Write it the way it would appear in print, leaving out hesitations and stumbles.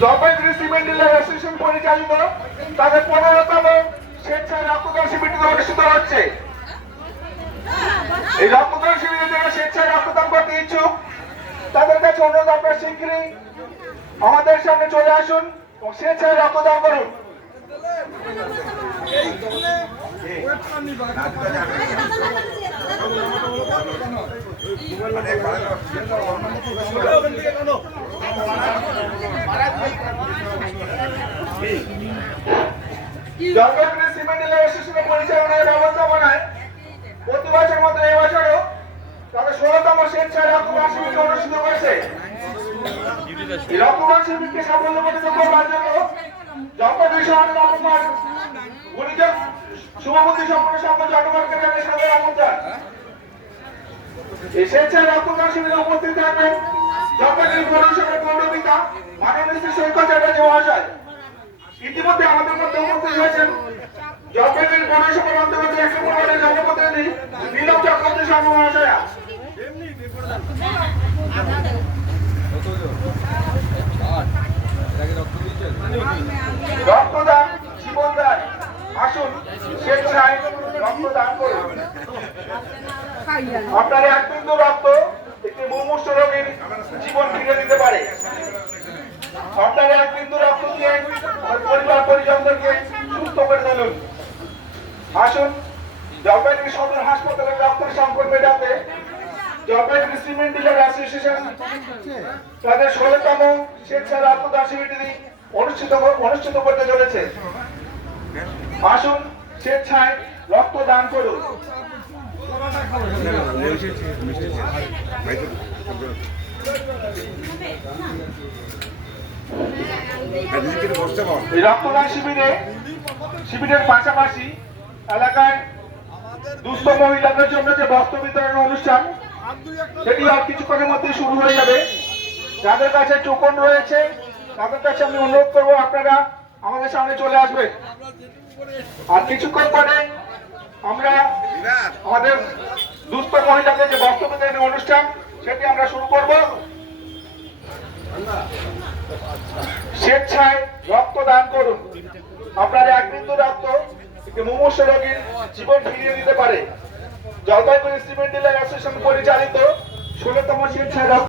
Jalpaiguri cement dealer association পরিচালিত তাদের 15তম স্বেচ্ছায় রক্তদান শিবিরটি অনুষ্ঠিত হচ্ছে। এই রক্তদান শিবিরে যারা স্বেচ্ছায় রক্তদান করতে ইচ্ছুক তাদের কাছে অনুরোধ, আপনারা শীঘ্রই আমাদের সামনে চলে আসুন এবং স্বেচ্ছায় রক্তদান করুন। জলপাইগুড়ি সিমেন্ট ডিলার অ্যাসোসিয়েশনের পরিচালনায় ব্যবস্থাপনায় প্রতি বছর মতো এই বছরও তাদের 16তম স্বেচ্ছায় রক্তদান শিবির অনুষ্ঠিত করেছে। এই রক্তদান শিবিরকে সাফল্যমণ্ডিত করবার জন্য জলপাইগুড়ি শহরের আবহাওয়ার গুণীজন শুভবুদ্ধি সম্পন্ন সমাজ জনগণকে জানাই সাদর আমন্ত্রণ। এই স্বেচ্ছায় রক্তদান শিবিরে উপস্থিত থাকবেন জলপাইগুড়ি পৌরসভার পৌরপিতা মাননীয় শ্রী সৈকত চ্যাটার্জি মহাশয়। ইতিমধ্যে আমাদের মধ্যে উপস্থিত হয়েছেন জলপাইগুড়ি পৌরসভার অন্তর্গত 1 নম্বর ওয়ার্ডের জনপ্রতিনিধি নীলম চক্রবর্তী শর্মা মহাশয়া। রক্তদান জীবনদান, আসুন স্বেচ্ছায় রক্তদান করুন। আপনার এক বিন্দু রক্ত একটি মুমূর্ষু রোগীর জীবন ফিরে দিতে পারে। আপনার এক বিন্দু রক্ত দিয়ে পরিবার পরিজনদেরকে সুস্থ করে তুলুন। আসুন জলপাইগুড়ি সদর হাসপাতালের রক্তের সংকট মেটাতে জলপাইগুড়ি সিমেন্ট ডিলার অ্যাসোসিয়েশন তাদের 16তম স্বেচ্ছায় রক্তদান শিবিরটি অনুষ্ঠিত করতে চলেছে। আসুন স্বেচ্ছায় রক্তদান করুন। রক্তদান শিবিরের পাশাপাশি এলাকায় দুস্থ মহিলাদের জন্য যে বস্ত্র বিতরণ অনুষ্ঠান সেটি আর কিছুক্ষণের মধ্যে শুরু হয়ে যাবে। যাদের কাছে টোকন রয়েছে তাদের কাছে আমি অনুরোধ করবো আপনারা আমাদের সামনে চলে আসবেন। আর কিছুক্ষণ পরে আমরা আমাদের দুস্থ মহিলাদের যে বস্ত্র বিতরণ অনুষ্ঠান সেটি আমরা শুরু করব। স্বেচ্ছায় রক্তদান করুন। আপনার এক বিন্দু রক্ত একটি মুমূর্ষু রোগীর জীবন ফিরিয়ে দিতে পারে। জলপাইগুড়ি সিমেন্ট ডিলার অ্যাসোসিয়েশন পরিচালিত 16তম স্বেচ্ছায়